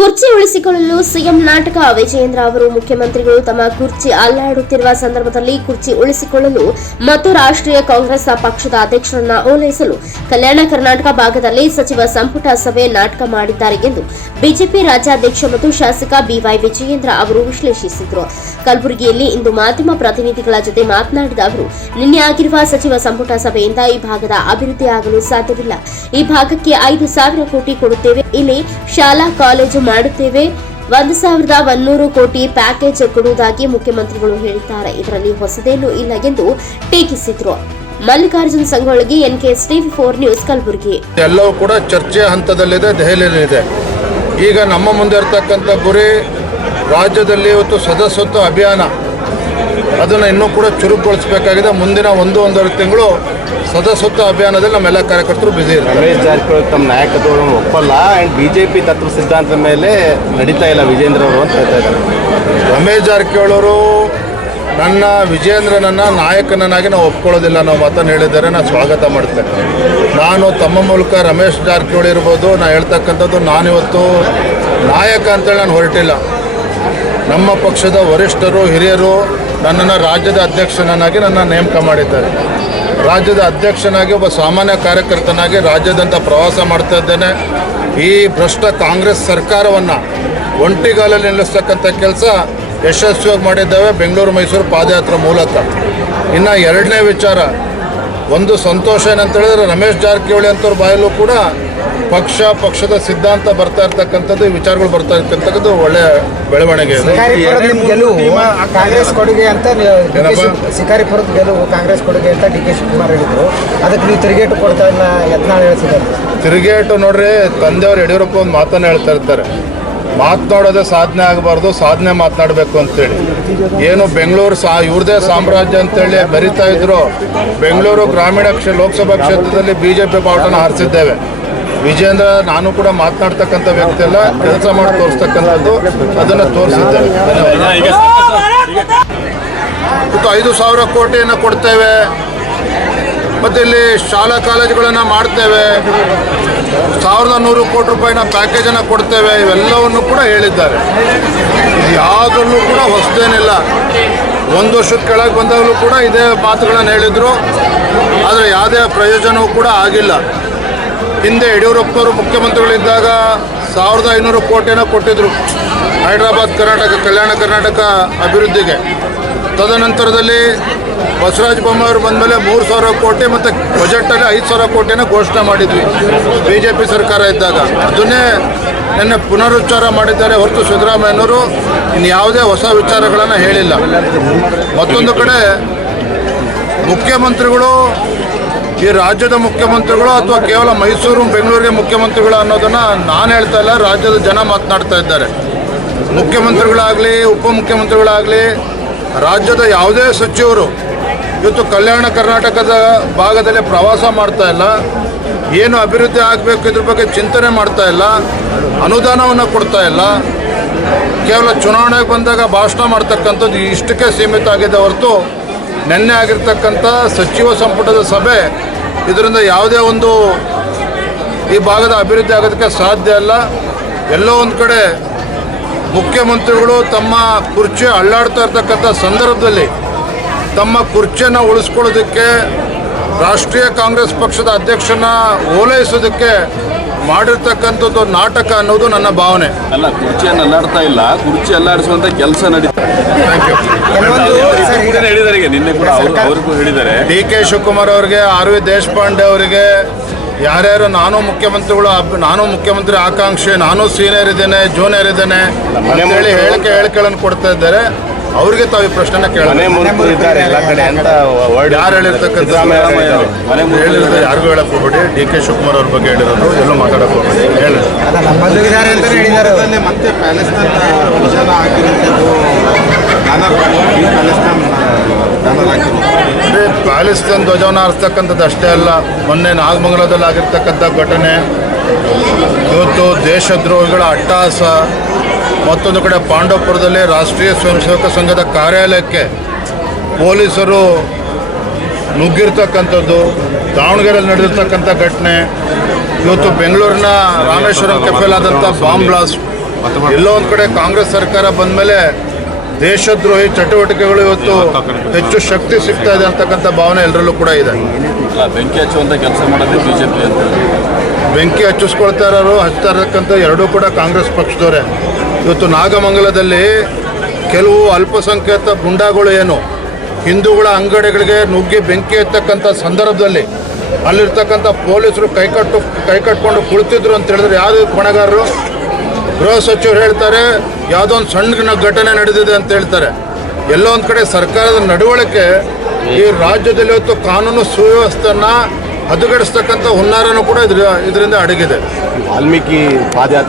ಕುರ್ಚಿ ಉಳಿಸಿಕೊಳ್ಳಲು ಸಿಎಂ ನಾಟಕ. ವಿಜಯೇಂದ್ರ ಅವರು ಮುಖ್ಯಮಂತ್ರಿಗಳು ತಮ್ಮ ಕುರ್ಚಿ ಅಲ್ಲಾಡುತ್ತಿರುವ ಸಂದರ್ಭದಲ್ಲಿ ಕುರ್ಚಿ ಉಳಿಸಿಕೊಳ್ಳಲು ಮತ್ತು ರಾಷ್ಟ್ರೀಯ ಕಾಂಗ್ರೆಸ್ ಪಕ್ಷದ ಅಧ್ಯಕ್ಷರನ್ನ ಓಲೈಸಲು ಕಲ್ಯಾಣ ಕರ್ನಾಟಕ ಭಾಗದಲ್ಲಿ ಸಚಿವ ಸಂಪುಟ ಸಭೆ ನಾಟಕ ಮಾಡಿದ್ದಾರೆ ಎಂದು ಬಿಜೆಪಿ ರಾಜ್ಯಾಧ್ಯಕ್ಷ ಮತ್ತು ಶಾಸಕ ಬಿವೈ ವಿಜಯೇಂದ್ರ ಅವರು ವಿಶ್ಲೇಷಿಸಿದರು. ಕಲಬುರಗಿಯಲ್ಲಿ ಇಂದು ಮಾಧ್ಯಮ ಪ್ರತಿನಿಧಿಗಳ ಜೊತೆ ಮಾತನಾಡಿದ ಅವರು, ನಿನ್ನೆ ಆಗಿರುವ ಸಚಿವ ಸಂಪುಟ ಸಭೆಯಿಂದ ಈ ಭಾಗದ ಅಭಿವೃದ್ಧಿಯಾಗಲು ಸಾಧ್ಯವಿಲ್ಲ. ಈ ಭಾಗಕ್ಕೆ 5,000 ಕೋಟಿ ಕೊಡುತ್ತೇವೆ, ಇಲ್ಲಿ ಶಾಲಾ ಕಾಲೇಜು ಮಾಡುತ್ತೇವೆ, 1,100 ಕೋಟಿ ಪ್ಯಾಕೇಜ್ ಕೊಡುವುದಾಗಿ ಮುಖ್ಯಮಂತ್ರಿಗಳು ಹೇಳಿದ್ದಾರೆ. ಇದರಲ್ಲಿ ಹೊಸದೇನೂ ಇಲ್ಲ ಎಂದು ಟೀಕಿಸಿದರು. Mallikarjun Sangolli, NKS TV4 news, Kalaburagi. ಎಲ್ಲವೂ ಕೂಡ ಚರ್ಚೆ ಹಂತದಲ್ಲಿದೆ, ದೆಹಲಿಯಲ್ಲಿದೆ. ಈಗ ನಮ್ಮ ಮುಂದೆ ಇರತಕ್ಕಂಥ ಗುರಿ ರಾಜ್ಯದಲ್ಲಿ ಇವತ್ತು ಸದಸ್ಯತ್ವ ಅಭಿಯಾನ, ಅದನ್ನು ಇನ್ನೂ ಕೂಡ ಚುರುಕುಗೊಳಿಸಬೇಕಾಗಿದೆ. ಮುಂದಿನ 1-1.5 ತಿಂಗಳು ಸದಸ್ಯತ್ವ ಅಭಿಯಾನದಲ್ಲಿ ನಮ್ಮೆಲ್ಲ ಕಾರ್ಯಕರ್ತರು ಬ್ಯುಸಿ ಇರ್ತಾರೆ. ರಮೇಶ್ ಜಾರಕಿಹೊಳಿ ತಮ್ಮ ನಾಯಕತ್ವವನ್ನು ಒಪ್ಪಲ್ಲ ಆ್ಯಂಡ್ BJP ತತ್ವ ಸಿದ್ಧಾಂತದ ಮೇಲೆ ನಡೀತಾ ಇಲ್ಲ ವಿಜೇಂದ್ರ ಅವರು ಅಂತ ಹೇಳ್ತಾ ಇದ್ದಾರೆ. ರಮೇಶ್ ಜಾರಕಿಹೊಳಿ ಅವರು ವಿಜೇಂದ್ರನನ್ನು ನಾಯಕನನ್ನಾಗಿ ನಾವು ಒಪ್ಕೊಳ್ಳೋದಿಲ್ಲ ಅನ್ನೋ ಮಾತನ್ನು ಹೇಳಿದ್ದಾರೆ. ನಾನು ಸ್ವಾಗತ ಮಾಡ್ತೇನೆ. ನಾನು ತಮ್ಮ ಮೂಲಕ ರಮೇಶ್ ಜಾರಕಿಹೊಳಿ ಇರ್ಬೋದು, ನಾನು ಹೇಳ್ತಕ್ಕಂಥದ್ದು ನಾನಿವತ್ತು ನಾಯಕ ಅಂತೇಳಿ ನಾನು ಹೊರಟಿಲ್ಲ. ನಮ್ಮ ಪಕ್ಷದ ವರಿಷ್ಠರು ಹಿರಿಯರು ನನ್ನನ್ನು ರಾಜ್ಯದ ಅಧ್ಯಕ್ಷನನ್ನಾಗಿ ನನ್ನ ನೇಮಕ ಮಾಡಿದ್ದಾರೆ. ರಾಜ್ಯದ ಅಧ್ಯಕ್ಷನಾಗಿ ಒಬ್ಬ ಸಾಮಾನ್ಯ ಕಾರ್ಯಕರ್ತನಾಗಿ ರಾಜ್ಯದಂತ ಪ್ರವಾಸ ಮಾಡ್ತಾ ಇದ್ದೇನೆ. ಈ ಭ್ರಷ್ಟ ಕಾಂಗ್ರೆಸ್ ಸರ್ಕಾರವನ್ನು ಒಂಟಿಗಾಲಲ್ಲಿ ನಿಲ್ಲಿಸ್ತಕ್ಕಂಥ ಕೆಲಸ ಯಶಸ್ವಿಯಾಗಿ ಮಾಡಿದ್ದೇವೆ ಬೆಂಗಳೂರು ಮೈಸೂರು ಪಾದಯಾತ್ರೆ ಮೂಲಕ. ಇನ್ನು ಎರಡನೇ ವಿಚಾರ, ಒಂದು ಸಂತೋಷ ಏನಂತ ಹೇಳಿದ್ರೆ ರಮೇಶ್ ಜಾರಕಿಹೊಳಿ ಅಂತವ್ರ ಬಾಯಲ್ಲೂ ಕೂಡ ಪಕ್ಷದ ಸಿದ್ಧಾಂತ ಬರ್ತಾ ಇರ್ತಕ್ಕಂಥದ್ದು, ಈ ವಿಚಾರಗಳು ಬರ್ತಾ ಇರ್ತಕ್ಕಂಥದ್ದು ಒಳ್ಳೆಯ ಬೆಳವಣಿಗೆ ಇದೆ. ಕಾಂಗ್ರೆಸ್ ಕೊಡುಗೆ ಅಂತ ಶಿಕಾರಿಪುರದ ಗೆಲುವು ಕಾಂಗ್ರೆಸ್ ಕೊಡುಗೆ ಅಂತ DK ಶಿವಕುಮಾರ್ ಹೇಳಿದ್ರು. ಅದಕ್ಕೆ ನೀವು ತಿರುಗೇಟು ಕೊಡ್ತಾ ಇಲ್ಲ ಯತ್ನಾಳ್ ಹೇಳ್ತಿದ್ದಾರೆ. ತಿರುಗೇಟು ನೋಡ್ರಿ, ತಂದೆಯವರು ಯಡಿಯೂರಪ್ಪ ಒಂದು ಮಾತನ್ನು ಹೇಳ್ತಾ ಇರ್ತಾರೆ, ಮಾತನಾಡೋದೇ ಸಾಧನೆ ಆಗಬಾರ್ದು, ಸಾಧನೆ ಮಾತನಾಡಬೇಕು ಅಂತೇಳಿ. ಏನು ಬೆಂಗಳೂರು ಇವ್ರದೇ ಸಾಮ್ರಾಜ್ಯ ಅಂತೇಳಿ ಬರಿತಾ ಇದ್ರು. ಬೆಂಗಳೂರು ಗ್ರಾಮೀಣ ಲೋಕಸಭಾ ಕ್ಷೇತ್ರದಲ್ಲಿ BJP ಬಾವುಟನ ಹಾರಿಸಿದ್ದೇವೆ. ವಿಜೇಂದ್ರ ನಾನು ಕೂಡ ಮಾತನಾಡ್ತಕ್ಕಂಥ ವ್ಯಕ್ತಿ ಅಲ್ಲ, ಕೆಲಸ ಮಾಡಿ ತೋರಿಸ್ತಕ್ಕಂಥದ್ದು, ಅದನ್ನು ತೋರಿಸಿದ್ದೇವೆ. 5,000 ಕೋಟಿಯನ್ನು ಕೊಡ್ತೇವೆ, ಮತ್ತು ಇಲ್ಲಿ ಶಾಲಾ ಕಾಲೇಜುಗಳನ್ನು ಮಾಡ್ತೇವೆ, 1,100 ಕೋಟಿ ರೂಪಾಯಿನ ಪ್ಯಾಕೇಜನ್ನು ಕೊಡ್ತೇವೆ, ಇವೆಲ್ಲವನ್ನು ಕೂಡ ಹೇಳಿದ್ದಾರೆ. ಇದು ಯಾವುದರಲ್ಲೂ ಕೂಡ ಹೊಸದೇನಿಲ್ಲ. 1 ವರ್ಷದ ಕೆಳಗೆ ಬಂದಾಗಲೂ ಕೂಡ ಇದೇ ಮಾತುಗಳನ್ನು ಹೇಳಿದರು. ಆದರೆ ಯಾವುದೇ ಪ್ರಯೋಜನವೂ ಕೂಡ ಆಗಿಲ್ಲ. ಹಿಂದೆ ಯಡಿಯೂರಪ್ಪನವರು ಮುಖ್ಯಮಂತ್ರಿಗಳಿದ್ದಾಗ 1,500 ಕೋಟಿಯನ್ನು ಕೊಟ್ಟಿದ್ದರು ಹೈದರಾಬಾದ್ ಕರ್ನಾಟಕ ಕಲ್ಯಾಣ ಕರ್ನಾಟಕ ಅಭಿವೃದ್ಧಿಗೆ. ತದನಂತರದಲ್ಲಿ ಬಸವರಾಜ ಬೊಮ್ಮಾಯಿಯವರು ಬಂದ ಮೇಲೆ 3,000 ಕೋಟಿ ಮತ್ತು ಬಜೆಟಲ್ಲಿ 5,000 ಕೋಟಿಯನ್ನು ಘೋಷಣೆ ಮಾಡಿದ್ವಿ BJP ಸರ್ಕಾರ ಇದ್ದಾಗ. ಅದನ್ನೇ ನಿನ್ನೆ ಪುನರುಚ್ಚಾರ ಮಾಡಿದ್ದಾರೆ ಹೊರತು ಸಿದ್ದರಾಮಯ್ಯನವರು ಇನ್ಯಾವುದೇ ಹೊಸ ವಿಚಾರಗಳನ್ನು ಹೇಳಿಲ್ಲ. ಮತ್ತೊಂದು ಕಡೆ ಮುಖ್ಯಮಂತ್ರಿಗಳು, ಈ ರಾಜ್ಯದ ಮುಖ್ಯಮಂತ್ರಿಗಳು ಅಥವಾ ಕೇವಲ ಮೈಸೂರು ಬೆಂಗಳೂರಿಗೆ ಮುಖ್ಯಮಂತ್ರಿಗಳು ಅನ್ನೋದನ್ನು ನಾನು ಹೇಳ್ತಾ ಇಲ್ಲ, ರಾಜ್ಯದ ಜನ ಮಾತನಾಡ್ತಾ ಇದ್ದಾರೆ. ಮುಖ್ಯಮಂತ್ರಿಗಳಾಗಲಿ ಉಪಮುಖ್ಯಮಂತ್ರಿಗಳಾಗಲಿ ರಾಜ್ಯದ ಯಾವುದೇ ಸಚಿವರು ಇವತ್ತು ಕಲ್ಯಾಣ ಕರ್ನಾಟಕದ ಭಾಗದಲ್ಲಿ ಪ್ರವಾಸ ಮಾಡ್ತಾ ಇಲ್ಲ, ಏನು ಅಭಿವೃದ್ಧಿ ಆಗಬೇಕು ಇದ್ರ ಬಗ್ಗೆ ಚಿಂತನೆ ಮಾಡ್ತಾ ಇಲ್ಲ, ಅನುದಾನವನ್ನು ಕೊಡ್ತಾ ಇಲ್ಲ. ಕೇವಲ ಚುನಾವಣೆಗೆ ಬಂದಾಗ ಭಾಷಣ ಮಾಡ್ತಕ್ಕಂಥದ್ದು ಇಷ್ಟಕ್ಕೆ ಸೀಮಿತ ಆಗಿದೆ ಹೊರತು ನಿನ್ನೆ ಆಗಿರ್ತಕ್ಕಂಥ ಸಚಿವ ಸಂಪುಟದ ಸಭೆ ಇದರಿಂದ ಯಾವುದೇ ಒಂದು ಈ ಭಾಗದ ಅಭಿವೃದ್ಧಿ ಆಗೋದಕ್ಕೆ ಸಾಧ್ಯ ಇಲ್ಲ. ಎಲ್ಲೋ ಒಂದು ಕಡೆ ಮುಖ್ಯಮಂತ್ರಿಗಳು ತಮ್ಮ ಕುರ್ಚಿ ಅಳ್ಳಾಡ್ತಾ ಇರ್ತಕ್ಕಂಥ ಸಂದರ್ಭದಲ್ಲಿ ತಮ್ಮ ಕುರ್ಚಿಯನ್ನು ಉಳಿಸ್ಕೊಳ್ಳೋದಕ್ಕೆ ರಾಷ್ಟ್ರೀಯ ಕಾಂಗ್ರೆಸ್ ಪಕ್ಷದ ಅಧ್ಯಕ್ಷನ ಓಲೈಸೋದಕ್ಕೆ ಮಾಡಿರ್ತಕ್ಕಂಥದ್ದು ನಾಟಕ ಅನ್ನೋದು ನನ್ನ ಭಾವನೆ. ಅಲ್ಲ, ಕುರ್ಚಿಯನ್ನು ಅಲ್ಲಾಡ್ತಾ ಇಲ್ಲ, ಕುರ್ಚಿ ಅಲ್ಲಾಡಿಸುವಂತ ಕೆಲಸ ನಡೀತಾ. Thank you. ಹೇಳಿದ್ದಾರೆ, ನಿನ್ನೆ ಕೂಡ ಅವ್ರಿಗೂ ಹೇಳಿದ್ದಾರೆ. DK ಶಿವಕುಮಾರ್ ಅವರಿಗೆ, RV ದೇಶಪಾಂಡೆ ಅವರಿಗೆ, ಯಾರ್ಯಾರು ನಾನು ಮುಖ್ಯಮಂತ್ರಿ ಆಕಾಂಕ್ಷೆ, ನಾನು ಸೀನಿಯರ್ ಇದ್ದೇನೆ, ಜೂನಿಯರ್ ಇದ್ದೇನೆ ಅಂತೇಳಿ ಹೇಳಿಕೆಗಳನ್ನು ಕೊಡ್ತಾ ಇದ್ದಾರೆ. ಅವ್ರಿಗೆ ತಾವು ಈ ಪ್ರಶ್ನೆನ ಕೇಳೋಣ. ಯಾರು ಹೇಳಿರ್ತಕ್ಕಂಥ ಹೇಳಿರೋದು ಯಾರಿಗೂ ಹೇಳಕ್ ಹೋಗ್ಬೇಡಿ. DK ಶಿವಕುಮಾರ್ ಅವ್ರ ಬಗ್ಗೆ ಹೇಳಿರೋದು ಎಲ್ಲೂ ಮಾತಾಡಕ್ ಹೋಗ್ಬೇಡಿ. ಹೇಳಿ ಮತ್ತೆ ಪ್ಯಾಲೆಸ್ತೈನ್ ಧ್ವಜವನ್ನು ಹಾರಿಸ್ತಕ್ಕಂಥದ್ದು ಅಷ್ಟೇ ಅಲ್ಲ, ಮೊನ್ನೆ ನಾಗಮಂಗಲದಲ್ಲಿ ಆಗಿರ್ತಕ್ಕಂಥ ಘಟನೆ, ಇವತ್ತು ದೇಶದ್ರೋಹಿಗಳ ಅಟ್ಟಹಾಸ, ಮತ್ತೊಂದು ಕಡೆ ಪಾಂಡವಪುರದಲ್ಲಿ ರಾಷ್ಟ್ರೀಯ ಸ್ವಯಂ ಸೇವಕ ಸಂಘದ ಕಾರ್ಯಾಲಯಕ್ಕೆ ಪೊಲೀಸರು ನುಗ್ಗಿರ್ತಕ್ಕಂಥದ್ದು, ದಾವಣಗೆರೆಯಲ್ಲಿ ನಡೆದಿರ್ತಕ್ಕಂಥ ಘಟನೆ, ಇವತ್ತು ಬೆಂಗಳೂರಿನ ರಾಮೇಶ್ವರಂ ಕೆಫೆಲಾದಂಥ ಬಾಂಬ್ ಬ್ಲಾಸ್ಟ್, ಎಲ್ಲೋ ಒಂದು ಕಡೆ ಕಾಂಗ್ರೆಸ್ ಸರ್ಕಾರ ಬಂದ ಮೇಲೆ ದೇಶದ್ರೋಹಿ ಚಟುವಟಿಕೆಗಳು ಇವತ್ತು ಹೆಚ್ಚು ಶಕ್ತಿ ಸಿಗ್ತಾ ಇದೆ ಅಂತಕ್ಕಂಥ ಭಾವನೆ ಎಲ್ಲರಲ್ಲೂ ಕೂಡ ಇದೆ. ಅಲ್ಲ, ಬೆಂಕಿ ಹಚ್ಚುವಂಥ ಕೆಲಸ ಮಾಡೋದೇ ಬಿಜೆಪಿ ಅಂತ. ಬೆಂಕಿ ಹಚ್ಚಿಸ್ಕೊಳ್ತಾ ಇರೋರು ಹಚ್ತಾ ಇರತಕ್ಕಂಥ ಎರಡೂ ಕೂಡ ಕಾಂಗ್ರೆಸ್ ಪಕ್ಷದವರೇ. ಇವತ್ತು ನಾಗಮಂಗಲದಲ್ಲಿ ಕೆಲವು ಅಲ್ಪಸಂಖ್ಯಾತ ಗುಂಡಾಗಳು ಏನು ಹಿಂದೂಗಳ ಅಂಗಡಿಗಳಿಗೆ ನುಗ್ಗಿ ಬೆಂಕಿ ಎತ್ತಕ್ಕಂಥ ಸಂದರ್ಭದಲ್ಲಿ ಅಲ್ಲಿರ್ತಕ್ಕಂಥ ಪೊಲೀಸರು ಕೈಕಟ್ಕೊಂಡು ಕುಳಿತಿದ್ರು ಅಂತ ಹೇಳಿದ್ರೆ ಯಾವುದು ಹೊಣೆಗಾರರು? ಗೃಹ ಸಚಿವರು ಹೇಳ್ತಾರೆ ಯಾವುದೋ ಒಂದು ಸಣ್ಣ ಘಟನೆ ನಡೆದಿದೆ ಅಂತ ಹೇಳ್ತಾರೆ. ಎಲ್ಲೋ ಒಂದು ಕಡೆ ಸರ್ಕಾರದ ನಡವಳಿಕೆ ಈ ರಾಜ್ಯದಲ್ಲಿ ಇವತ್ತು ಕಾನೂನು ಸುವ್ಯವಸ್ಥೆಯನ್ನು ಹದಗೆಡಿಸ್ತಕ್ಕಂಥ ಹುನ್ನಾರನೂ ಕೂಡ ಇದರಿಂದ ಅಡಗಿದೆ. ವಾಲ್ಮೀಕಿ ಪಾದಯಾತ್ರೆ